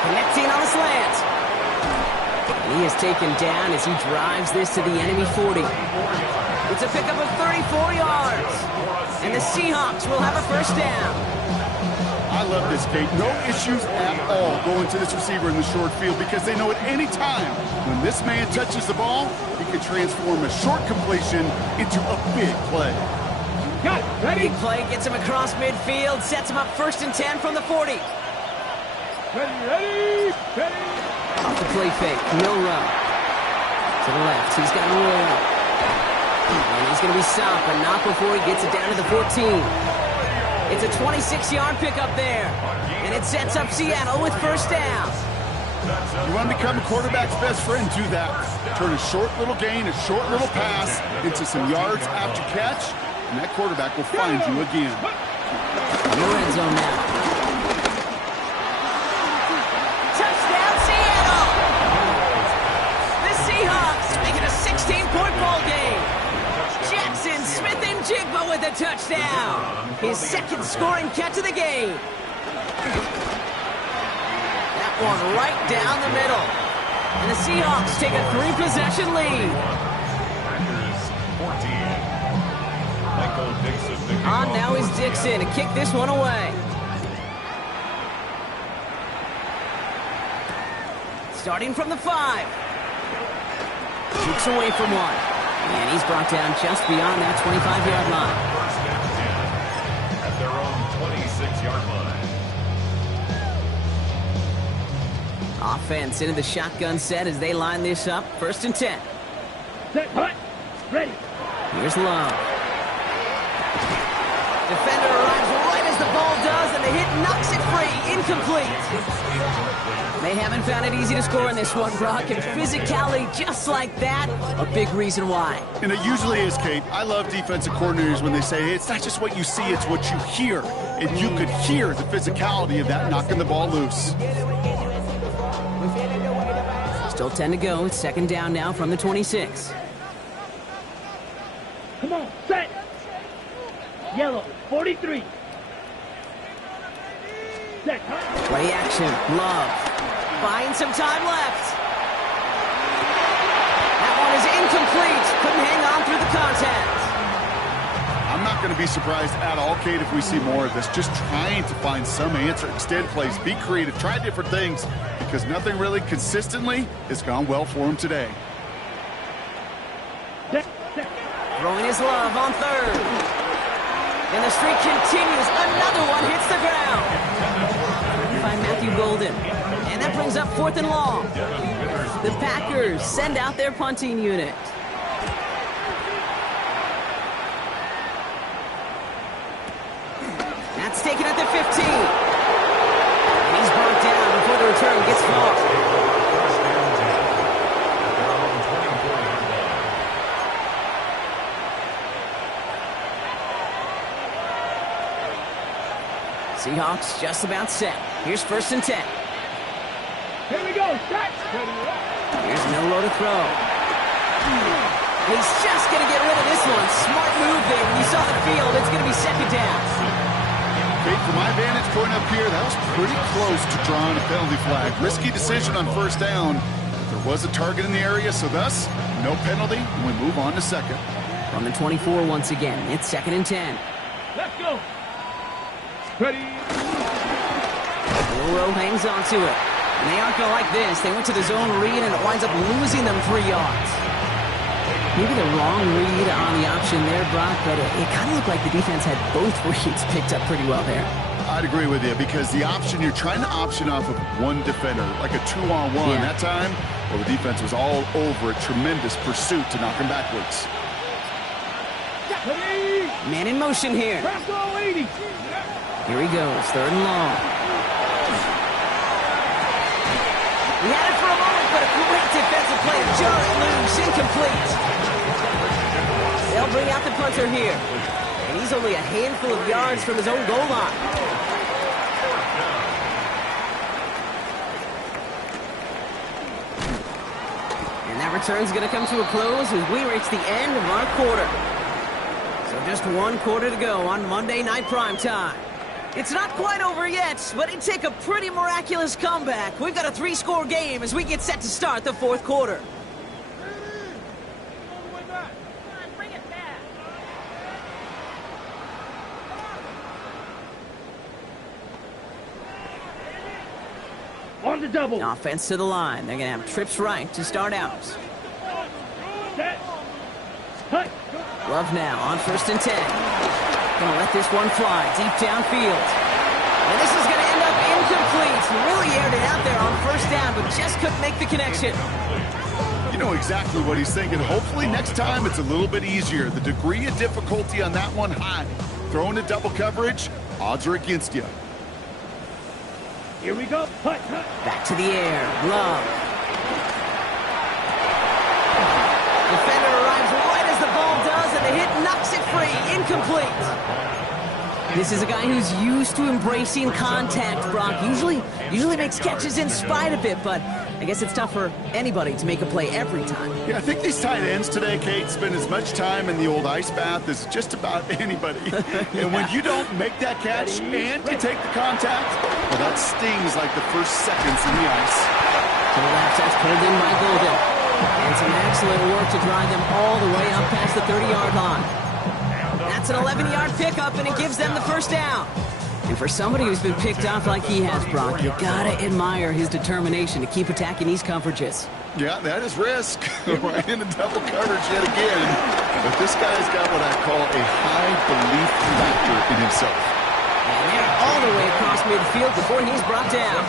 Connecting on the slant. He is taken down as he drives this to the enemy 40. It's a pickup of 34 yards. And the Seahawks will have a 1st down. I love this, Kate. No issues at all going to this receiver in the short field because they know at any time when this man touches the ball, he can transform a short completion into a big play. Got it. Ready. Big play gets him across midfield, sets him up 1st and 10 from the 40. Ready. Off the play fake, no run. To the left, he's got Roy up. And he's going to be stopped, but not before he gets it down to the 14. It's a 26-yard pickup there. And it sets up Seattle with 1st down. You want to become a quarterback's best friend, do that. Turn a short little gain, a short little pass into some yards after catch, and that quarterback will find you again. No red zone now. Touchdown, Seattle! The Seahawks making a 16-point ball game. Jackson Smith and Jigba with a touchdown. His 2nd scoring catch of the game. That one right down the middle. And the Seahawks take a 3-possession lead. On now is Dixon to kick this one away. Starting from the 5. Kicks away from 1. And he's brought down just beyond that 25-yard line. 1st and 10 at their own 26-yard line. Offense into the shotgun set as they line this up. 1st and 10. Set. Punt. Ready. Here's Love. Defender arrives right as the ball does, and the hit knocks it free. Incomplete. They haven't found it easy to score in this one, Brock, and physicality just like that, a big reason why. And it usually is, Kate. I love defensive coordinators when they say, hey, it's not just what you see, it's what you hear. And you could hear the physicality of that knocking the ball loose. Still 10 to go. It's second down now from the 26. Come on, set. Yellow, 43. Set. Play action. Love. Buying some time left. That one is incomplete. Couldn't hang on through the contact. I'm not going to be surprised at all, Kate, if we see more of this. Just trying to find some answer. Extend plays. Be creative. Try different things. Because nothing really consistently has gone well for him today. Throwing his love on third. And the streak continues. Another one hits the ground. By Matthew Golden. And that brings up 4th and long. The Packers send out their punting unit. That's taken at the 15. He's brought down before the return gets far. Seahawks just about set. Here's 1st and 10. Here we go, set. Here's no row to throw. He's just going to get rid of this one. Smart move there. When you saw the field, it's going to be second down. Kate, from my vantage point up here, that was pretty close to drawing a penalty flag. Risky decision on 1st down. There was a target in the area, so thus, no penalty, and we move on to second. From the 24 once again, it's 2nd and 10. Let's go. Ready. Rowe hangs on to it. And they aren't going to like this. They went to the zone read, and it winds up losing them 3 yards. Maybe the wrong read on the option there, Brock, but it kind of looked like the defense had both reads picked up pretty well there. I'd agree with you, because the option, you're trying to option off of one defender, like a 2-on-1 that time. Well, the defense was all over it. Tremendous pursuit to knock him backwards. Man in motion here. Here he goes, 3rd and long. He had it for a moment, but a great defensive play to jar it loose, incomplete. They'll bring out the punter here. And he's only a handful of yards from his own goal line. And that return's going to come to a close as we reach the end of our quarter. So just 1 quarter to go on Monday Night Primetime. It's not quite over yet, but it'd take a pretty miraculous comeback. We've got a 3-score game as we get set to start the 4th quarter. On the double. Offense to the line. They're going to have trips right to start out. Set. Hut. Love now on 1st and 10. Gonna let this one fly deep downfield. And this is gonna end up incomplete. Really aired it out there on 1st down, but just couldn't make the connection. You know exactly what he's thinking. Hopefully next time it's a little bit easier. The degree of difficulty on that one high. Throwing to double coverage, odds are against you. Here we go. Hut, hut. Back to the air. Love. Defender arrives right as the ball does, and the hit knocks it free. Incomplete. This is a guy who's used to embracing contact, Brock. Usually makes catches in spite of it, but I guess it's tough for anybody to make a play every time. Yeah, I think these tight ends today, Kate, spend as much time in the old ice bath as just about anybody. And when you don't make that catch and you take the contact, well, that stings like the first seconds in the ice. To the left, that's pulled in by Golden. And some excellent work to drive them all the way up past the 30-yard line. That's an 11-yard pickup, and it gives them the 1st down. And for somebody who's been picked off like he has, Brock, you gotta admire his determination to keep attacking these coverages. Yeah, that is risk. Right into double coverage yet again. But this guy's got what I call a high belief factor in himself. And they're all the way across midfield before he's brought down.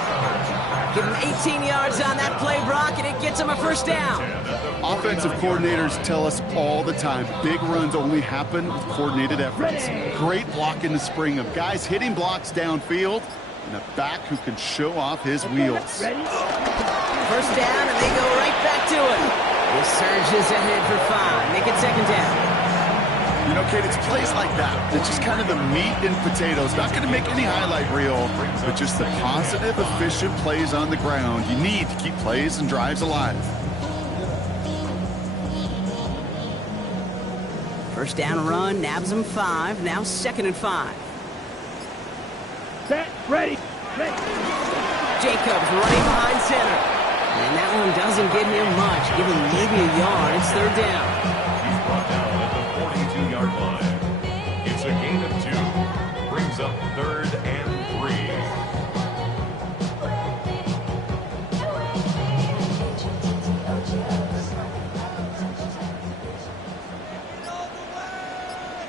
Give him 18 yards on that play, Brock, and it gets him a first down. Offensive coordinators tell us all the time, big runs only happen with coordinated efforts. Great block in the spring of guys hitting blocks downfield and a back who can show off his wheels. First down, and they go right back to it. He surges ahead for 5. Make it second down. You know, Kate, it's plays like that. It's just kind of the meat and potatoes. Not going to make any highlight reel, but just the positive, efficient plays on the ground. You need to keep plays and drives alive. First down run, nabs him 5. Now 2nd and 5. Set, ready. Jacobs running behind center. And that one doesn't get him much. Give him maybe a yard. It's 3rd down. He's brought down at the 42-yard line. It's a gain of 2. Brings up 3rd and 3.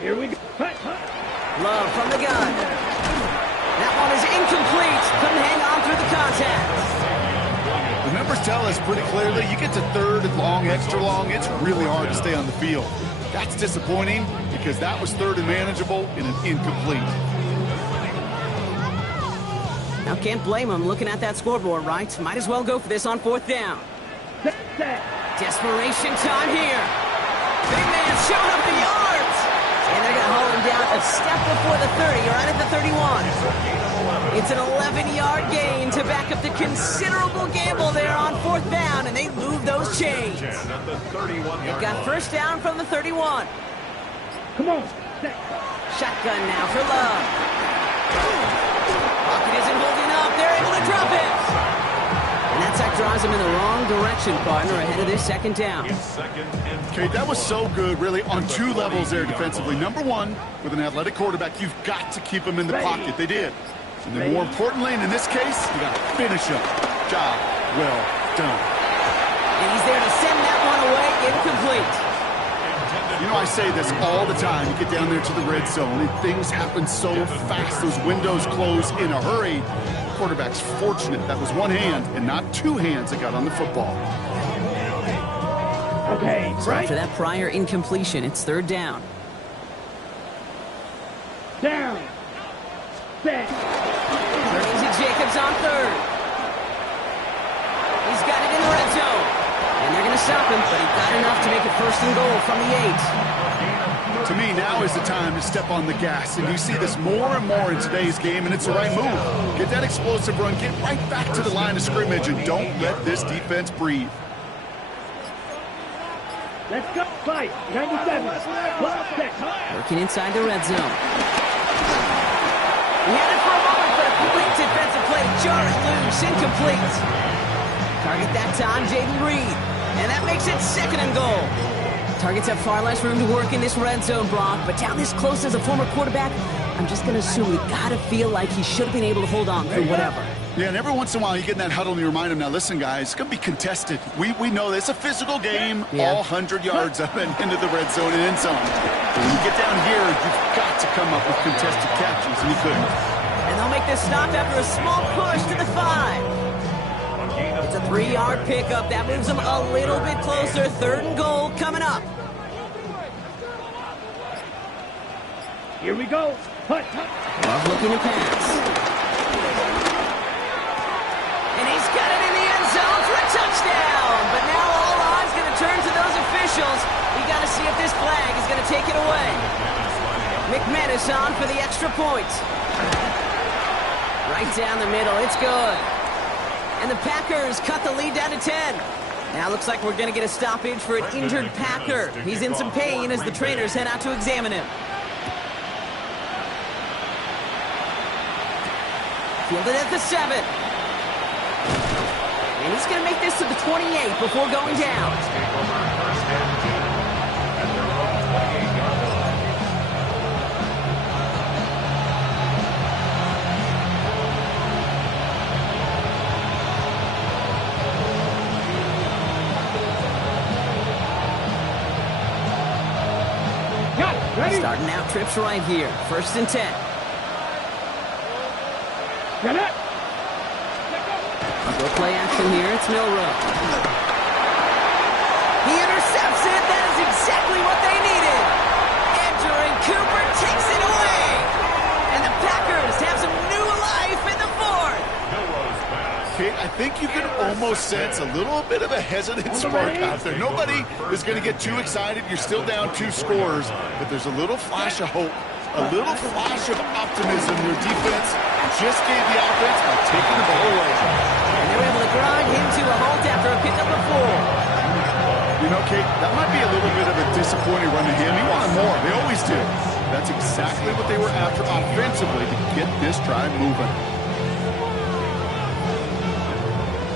Here we go. Love from the gun. That one is incomplete. Couldn't hang on through the contact. The numbers tell us pretty clearly, you get to 3rd and long, extra long, it's really hard to stay on the field. That's disappointing because that was 3rd and manageable in an incomplete. Now can't blame him looking at that scoreboard, right? Might as well go for this on 4th down. Desperation time here. Big man showing up the yards. And they're going to haul him down a step before the 30, right at the 31. It's an 11-yard gain to back up the considerable gamble there on 4th down, and they move those chains. They've got first down from the 31. Come on. Shotgun now for Love. Pocket isn't holding up. They're able to drop it. And that sack drives him in the wrong direction, partner, ahead of this 2nd down. Okay, that was so good, really, on 2 levels there defensively. Number 1, with an athletic quarterback, you've got to keep him in the pocket. They did. And then more importantly, and in this case, you got to finish him. Job well done. And he's there to send that one away, incomplete. You know, I say this all the time. You get down there to the red zone, and things happen so fast. Those windows close in a hurry. Quarterback's fortunate that was 1 hand and not 2 hands that got on the football. Okay, So right. after that prior incompletion, it's 3rd down. Down. Set. Easy Jacobs on 3rd. He's got it in the red zone. And they're going to stop him, but he got enough to make it 1st and goal from the 8. To me, now is the time to step on the gas, and you see this more and more in today's game, and it's the right move. Get that explosive run, get right back to the line of scrimmage, and don't let this defense breathe. Let's go. Fight. 97. Working inside the red zone. He had it for a moment, but a complete defensive play. Jarred loose, incomplete. Target that time, Jaden Reed. And that makes it 2nd and goal. Targets have far less room to work in this red zone, Brock, but down this close as a former quarterback, I'm just going to assume we got to feel like he should have been able to hold on through whatever. Yeah, and every once in a while you get in that huddle and you remind him, now listen, guys, it's going to be contested. We know this. It's a physical game, all 100 yards up and into the red zone and end zone. But when you get down here, you've got to come up with contested catches, and he couldn't. And they'll make this stop after a small push to the 5. It's a 3-yard pickup. That moves them a little bit closer. 3rd and goal coming up. Here we go. Putt. Love looking to pass. And he's got it in the end zone for a touchdown. But now all eyes going to turn to those officials. We got to see if this flag is going to take it away. McManus on for the extra point. Right down the middle. It's good. And the Packers cut the lead down to 10. Now looks like we're going to get a stoppage for an injured Packer. He's in some pain as the trainers head out to examine him. Fielded at the 7. And he's going to make this to the 28 before going down. Ready? Starting out trips right here. 1st and 10. Get it. I'll go play action here. It's Milrow. He intercepts it. That is exactly what they needed. Entering Cooper takes it away. And the Packers have some new life in the fourth. Okay, I think you can almost sense a little bit of a hesitant spark out there. Nobody is going to get too excited. You're still down 2 scores, but there's a little flash of hope, a little flash of optimism. Your defense just gave the offense by taking the ball away. And they were able to grind him to a halt after a pickup of 4. You know, Kate, that might be a little bit of a disappointing run to him. He wanted more. They always do. That's exactly what they were after offensively to get this drive moving.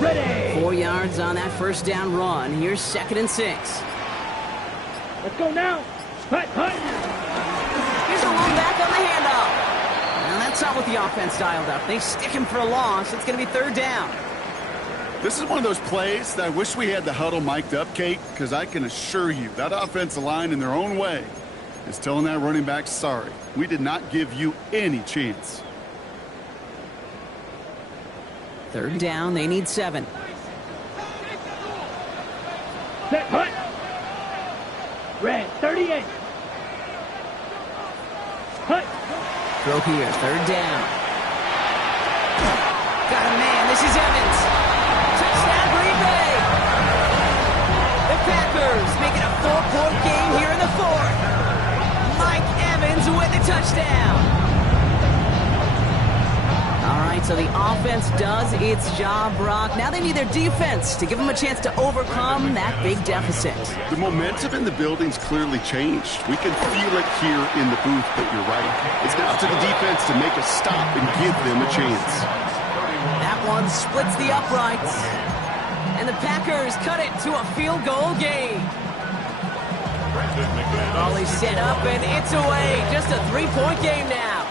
Ready. 4 yards on that first down run. Here's 2nd and 6. Let's go now. Hut, hut. Here's a long back on the handoff. Now that's not what the offense dialed up. They stick him for a loss. It's going to be 3rd down. This is one of those plays that I wish we had the huddle mic'd up, Kate, because I can assure you that offensive line in their own way is telling that running back, sorry, we did not give you any chance. 3rd down, they need 7. Set, hut. Red, 38. Hut. Throw here, 3rd down. Got a man, this is Evans. Touchdown, Green Bay. The Packers make it a 4-point game here in the 4th. Mike Evans with the touchdown. All right, so the offense does its job, Brock. Now they need their defense to give them a chance to overcome that big deficit. The momentum in the building's clearly changed. We can feel it here in the booth, but you're right. It's now to the defense to make a stop and give them a chance. That one splits the uprights. And the Packers cut it to a field goal game. Ball is set up and it's away. Just a 3-point game now.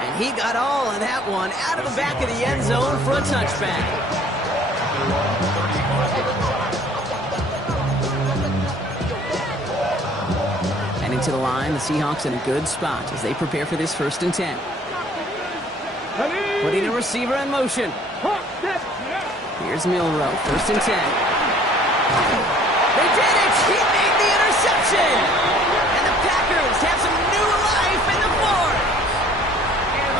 And he got all of that one out of the back of the end zone for a touchback. Heading to the line, the Seahawks in a good spot as they prepare for this 1st and 10. Putting a receiver in motion. Here's Milrow, 1st and 10. They did it! He made the interception! And the Packers have some new life in the 4th.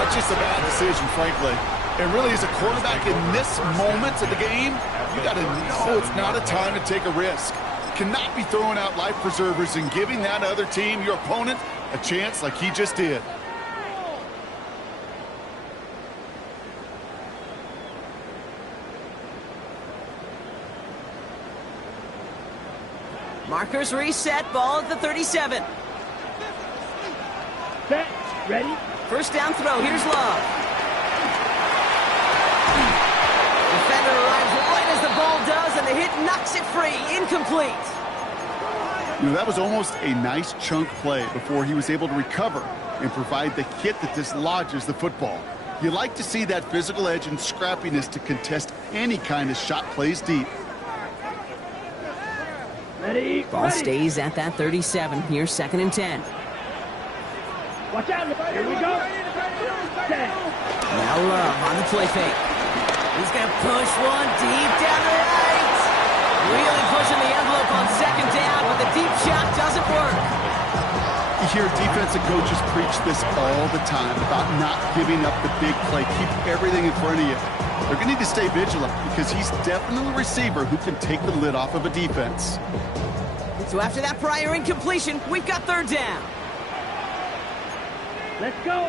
Not just a bad decision, frankly. And really, as a quarterback in this moment of the game, you got to know it's not a time to take a risk. You cannot be throwing out life preservers and giving that other team, your opponent, a chance like he just did. Markers reset, ball at the 37. Set, ready. 1st down throw, here's Love. Defender arrives right as the ball does, and the hit knocks it free, incomplete. You know, that was almost a nice chunk play before he was able to recover and provide the hit that dislodges the football. You like to see that physical edge and scrappiness to contest any kind of shot plays deep. Ready. Ball ready. stays at that 37. Here's 2nd and 10. Watch out. Here we go. Set. Now Love on the play fake. He's going to push one deep down the right. Really pushing the envelope on 2nd down, but the deep shot doesn't work. You hear defensive coaches preach this all the time about not giving up the big play. Keep everything in front of you. They're going to need to stay vigilant because he's definitely a receiver who can take the lid off of a defense. So after that prior incompletion, we've got 3rd down. Let's go.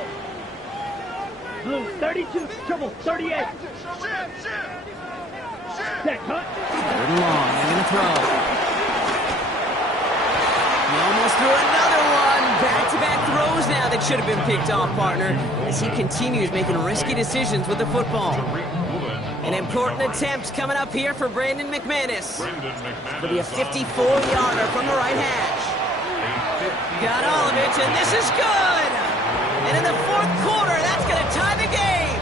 Blue, 32. Trouble, 38. Set, cut. 3rd and long. They're going to throw. He almost threw another one. Back-to-back throws now that should have been picked off, partner, as he continues making risky decisions with the football. An important attempt coming up here for Brandon McManus. It'll be a 54-yarder from the right hash. Got all of it, and this is good! And in the 4th quarter, that's going to tie the game!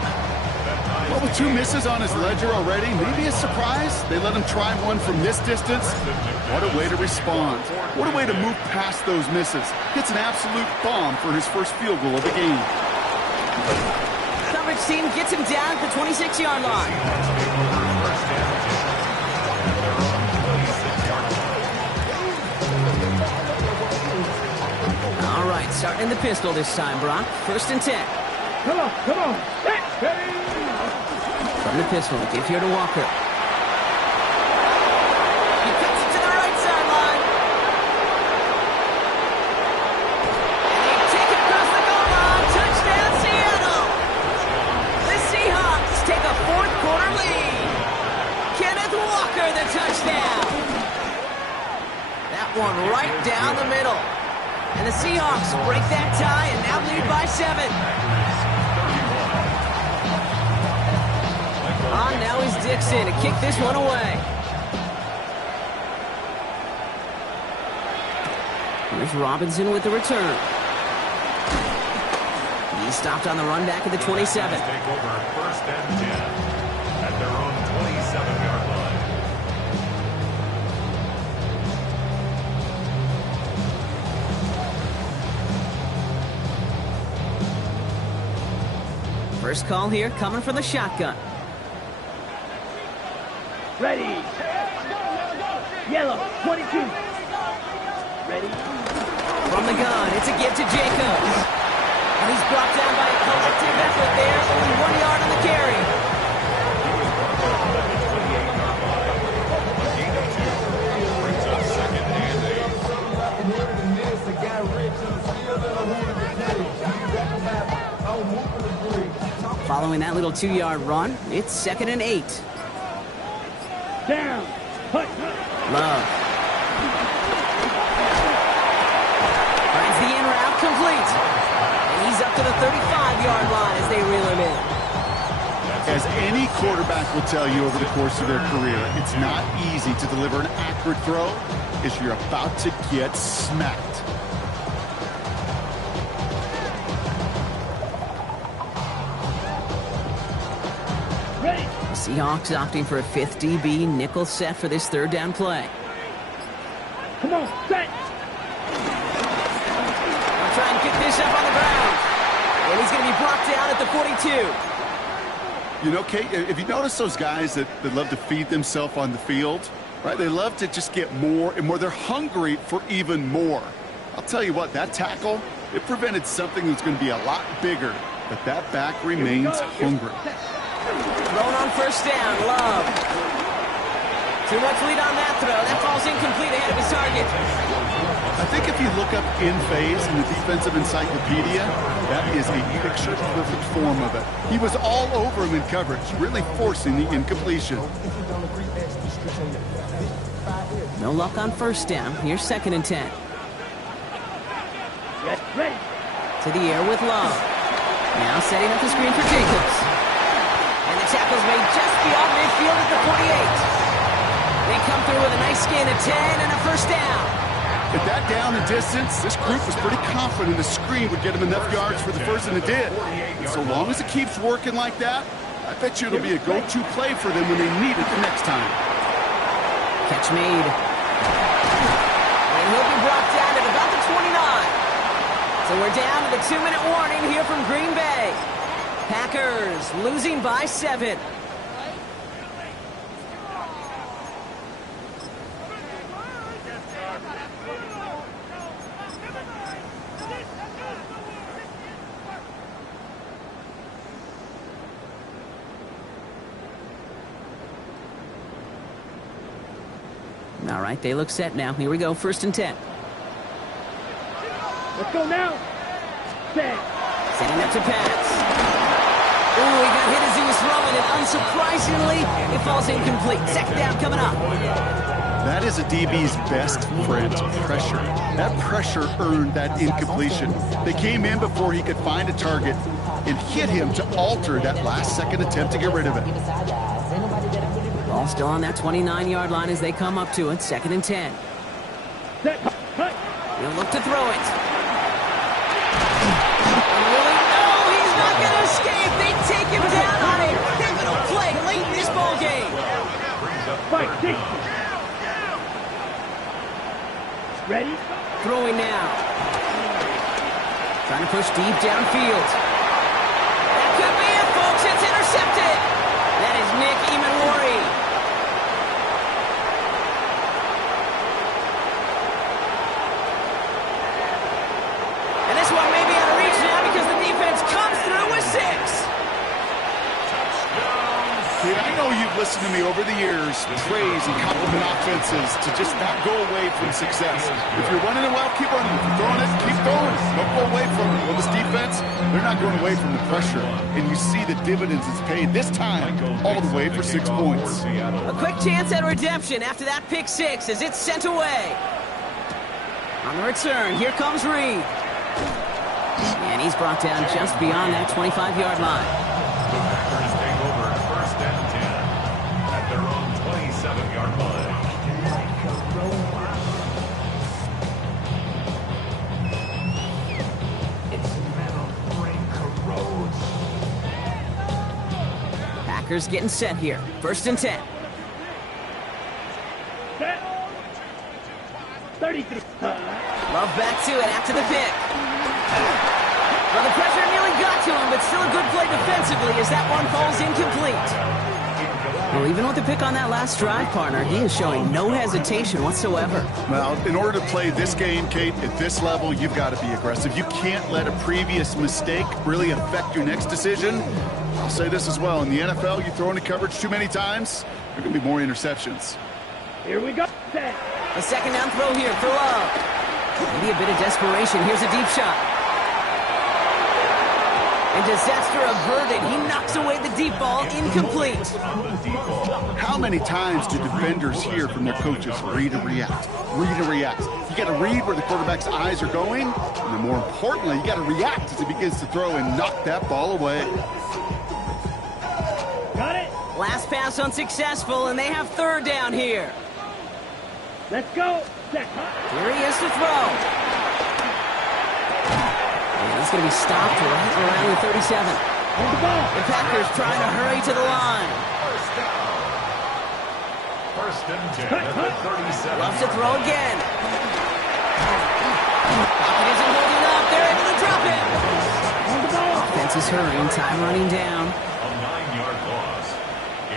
Well, with 2 misses on his ledger already, maybe a surprise. They let him try one from this distance. What a way to respond. What a way to move past those misses. Hits an absolute bomb for his first field goal of the game. Coverage team gets him down at the 26-yard line. All right, starting in the pistol this time, Brock. 1st and 10. Come on. Ready. From the pistol, give here to Walker. He cuts it to the right sideline. And they take it across the goal line. Touchdown, Seattle. The Seahawks take a 4th quarter lead. Kenneth Walker, the touchdown. That one right down the middle. And the Seahawks break that tie and now lead by 7. Now is Dixon to kick this one away. Here's Robinson with the return. He stopped on the run back at the 27. Take over 1st and 10 at their own 27-yard line. First call here coming from the shotgun. Ready. Yellow, 22. Ready. From the gun, it's a give to Jacobs. And he's brought down by a collective effort there. Only 1 yard on the carry. A gain of 2 brings up 2nd and 8. Following that little 2-yard run, it's 2nd and 8. Down. Love. Finds the in route complete. And he's up to the 35-yard line as they reel him in. As any quarterback will tell you over the course of their career, it's not easy to deliver an accurate throw as you're about to get smacked. Seahawks opting for a 5th DB nickel set for this 3rd down play. Come on, set. They'll try and get this up on the ground. And he's going to be brought down at the 42. You know, Kate, if you notice those guys that love to feed themselves on the field, right? They love to just get more and more. They're hungry for even more. I'll tell you what, that tackle, it prevented something that's going to be a lot bigger. But that back remains hungry. Thrown on 1st down, Love. Too much lead on that throw. That falls incomplete ahead of his target. I think if you look up in phase in the defensive encyclopedia, that is a picture-perfect form of it. He was all over him in coverage, really forcing the incompletion. No luck on 1st down. Here's 2nd and 10. Ready. To the air with Love. Now setting up the screen for Jacobs. And the tackle's made just beyond midfield at the 48. They come through with a nice gain of 10 and a 1st down. At that down and distance, this group was pretty confident the screen would get them enough yards for the 1st, and it did. And so long as it keeps working like that, I bet you it'll be a go-to play for them when they need it the next time. Catch made. And he'll be brought down at about the 29. So we're down to the 2-minute warning here from Green Bay. Packers losing by 7. All right, they look set now. Here we go, 1st and 10. Let's go now. Set. Setting up to pass. Ooh, he got hit as he was throwing it. Unsurprisingly, it falls incomplete. 2nd down coming up. That is a DB's best friend, pressure. That pressure earned that incompletion. They came in before he could find a target and hit him to alter that last-second attempt to get rid of it. Ball still on that 29-yard line as they come up to it. 2nd and 10. Set. He'll look to throw it. Really? No, he's not going to escape. They take him down on a pivotal Fight, 60. Ready? Throwing now. Trying to push deep downfield. That could be it, folks. It's intercepted. That is Nick Emanwari. And this one may be out of reach now because the defense comes through with 6. Kid, I know you've listened to me over the years praise and compliment offenses to just not go away from success. If you're running it well, keep running. If you're throwing it, keep throwing. Don't go away from it. Well, this defense, they're not going away from the pressure. And you see the dividends it's paid this time all the way for 6 points. A quick chance at redemption after that pick 6 as it's sent away. On the return, here comes Reed. And he's brought down just beyond that 25-yard line. The Packers take over first and 10 at their own 27-yard line. Packers getting set here. First and 10. Set. 33. Love back to it after the pick. Well, the pressure nearly got to him, but still a good play defensively as that one falls incomplete. Well, even with the pick on that last drive, partner, he is showing no hesitation whatsoever. Well, in order to play this game, Kate, at this level, you've got to be aggressive. You can't let a previous mistake really affect your next decision. I'll say this as well. In the NFL, you throw into coverage too many times, there are going to be more interceptions. Here we go. Set. A second down throw here for Love. Maybe a bit of desperation. Here's a deep shot. And disaster averted. He knocks away the deep ball, incomplete. How many times do defenders hear from their coaches, read and react, read and react? You got to read where the quarterback's eyes are going, and then more importantly, you got to react as he begins to throw and knock that ball away. Got it. Last pass unsuccessful, and they have third down here. Let's go. Set. Here he is to throw. And he's going to be stopped right around the 37. Hold the ball. The Packers trying to hurry to the line. First down. First and 10 at the 37. Loves to throw again. Pocket isn't holding up. They're able to drop it. Hold the ball. Offense is hurrying. Time running down. A 9-yard loss.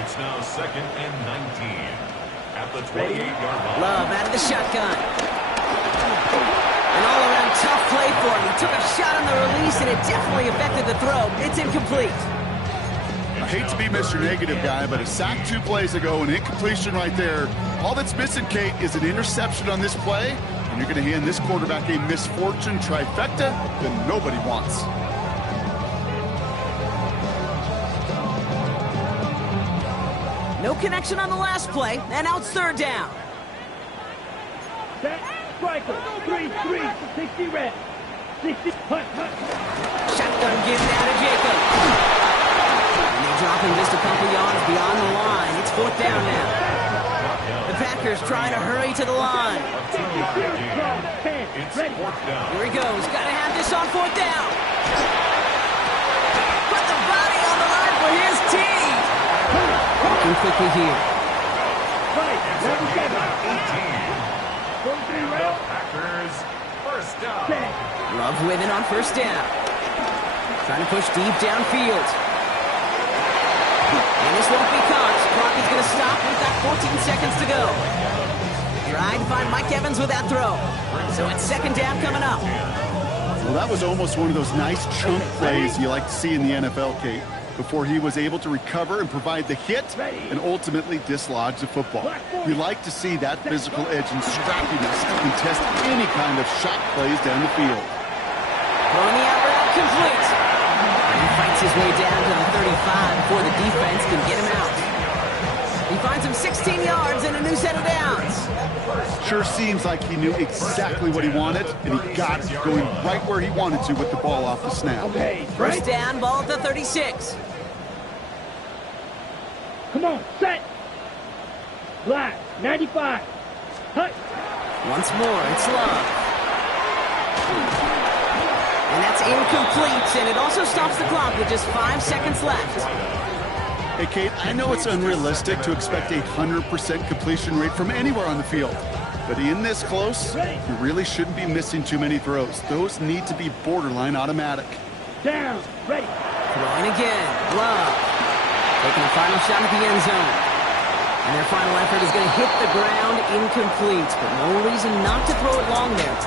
It's now second and 19 at the 28-yard line. Love out of the shotgun. An all-around tough play for him. He took a shot on the release, and it definitely affected the throw. It's incomplete. I hate to be Mr. Negative guy, but a sack 2 plays ago, an incompletion right there. All that's missing, Kate, is an interception on this play, and you're going to hand this quarterback a misfortune trifecta that nobody wants. No connection on the last play, and now it's third down. Set. Striker. 3-3. 60 red. 60. Hunt. Shotgun gives down to Jacob. And they drop him just a couple yards beyond the line. It's fourth down now. The Packers trying to hurry to the line. It's fourth down. Here he goes. Got to have this on fourth down. Put the body on the line for his team. Walking quickly here. Right. Level 7. 18. 43 red. Packers first down. Set. Love with it on first down. Trying to push deep downfield. And this won't be caught. Clock is going to stop. We've got 14 seconds to go. Trying to find Mike Evans with that throw. So it's second down coming up. Well, that was almost one of those nice chunk plays you like to see in the NFL, Kate, before he was able to recover and provide the hit and ultimately dislodge the football. You like to see that physical edge and scrappiness to contest any kind of shot plays down the field. Throwing the out route complete. And he fights his way down to the 35 before the defense can get him out. He finds him 16 yards and a new set of downs. Sure seems like he knew exactly what he wanted, and he got it going right where he wanted to with the ball off the snap. Okay. First down, ball at the 36. Come on. Set. Black. 95. Hut. Once more, it's Love. And that's incomplete, and it also stops the clock with just 5 seconds left. Hey, Kate, I know it's unrealistic to expect a 100% completion rate from anywhere on the field. But in this close, you really shouldn't be missing too many throws. Those need to be borderline automatic. Down, ready. Throwing again. Love. Taking a final shot at the end zone. And their final effort is going to hit the ground incomplete, but no reason not to throw it long there.